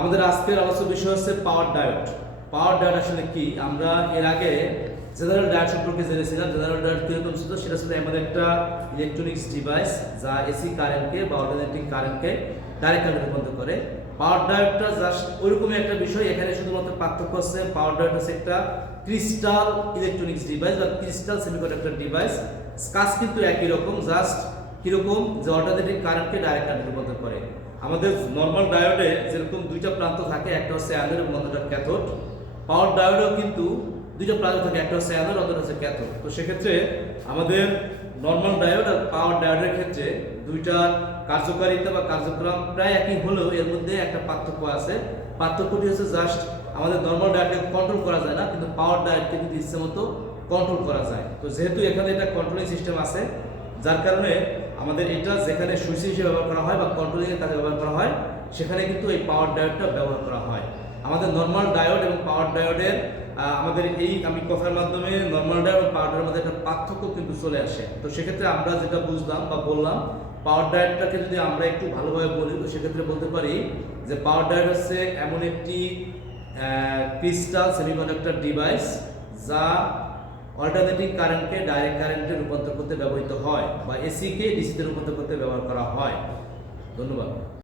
আমাদের আজকের আলোচনার বিষয় হচ্ছে পাওয়ার ডায়োড। পাওয়ার ডায়োড আসলে কি? আমরা এর আগে জেনারেল ডায়োড সম্পর্কে জেনেছিলাম। জেনারেল ডায়োড কিরকম ছিল? সেটা ছিল এমন একটা ইলেকট্রনিক্স ডিভাইস যা এসি কারেন্টকে বা অল্টারনেটিং কারেন্টকে ডাইরেক্ট কারেন্টে রূপান্তর করে। পাওয়ার ডায়োডটা জাস্ট ওইরকমই একটা বিষয়। এখানে শুধুমাত্র পার্থক্য হচ্ছে পাওয়ার ডায়োড হচ্ছে একটা ক্রিস্টাল ইলেকট্রনিক্স ডিভাইস বা ক্রিস্টাল সেমিকন্ডাক্টর ডিভাইস। কাজ কিন্তু একই রকম, জাস্ট কিরকম যে অল্টারনেটিং কারেন্টকে ডাইরেক্ট কারেন্টে রূপান্তর করে। আমাদের নর্মাল ডায়োডে যেরকম দুইটা প্রান্ত থাকে, একটা হচ্ছে অ্যানোড এবং অন্যটা ক্যাথোড, পাওয়ার ডায়োডেও কিন্তু দুইটা প্রান্ত থাকে, একটা হচ্ছে অ্যানোড অন্যটা হচ্ছে ক্যাথোড। তো সেক্ষেত্রে আমাদের নর্মাল ডায়োড আর পাওয়ার ডায়োডের ক্ষেত্রে দুইটার কার্যকারিতা বা কার্যক্রম প্রায় একই হলেও এর মধ্যে একটা পার্থক্য আছে। পার্থক্যটি হচ্ছে জাস্ট আমাদের নর্মাল ডায়োডকে কন্ট্রোল করা যায় না, কিন্তু পাওয়ার ডায়োডকে কিন্তু ইচ্ছে মতো কন্ট্রোল করা যায়। তো যেহেতু এখানে একটা কন্ট্রোলিং সিস্টেম আছে, যার কারণে আমাদের এটা যেখানে সুইচ হিসেবে ব্যবহার করা হয় বা কন্ট্রোলিংয়ের কাজে ব্যবহার করা হয়, সেখানে কিন্তু এই পাওয়ার ডায়োডটা ব্যবহার করা হয়। আমাদের নর্মাল ডায়োড এবং পাওয়ার ডায়োডের আমাদের এই আমি কথার মাধ্যমে নর্মাল ডায়োড এবং পাওয়ার ডায়োডের মধ্যে একটা পার্থক্য কিন্তু চলে আসে। তো সেক্ষেত্রে আমরা যেটা বুঝলাম বা বললাম, পাওয়ার ডায়োডটাকে যদি আমরা একটু ভালোভাবে বলি, তো সেক্ষেত্রে বলতে পারি যে পাওয়ার ডায়োড হচ্ছে এমন একটি ক্রিস্টাল সেমিকন্ডাক্টর ডিভাইস যা অল্টারনেটিং কারেন্টকে ডাইরেক্ট কারেন্টে রূপান্তর করতে ব্যবহৃত হয় বা এসিকে ডিসিতে রূপান্তর করতে ব্যবহার করা হয়। ধন্যবাদ।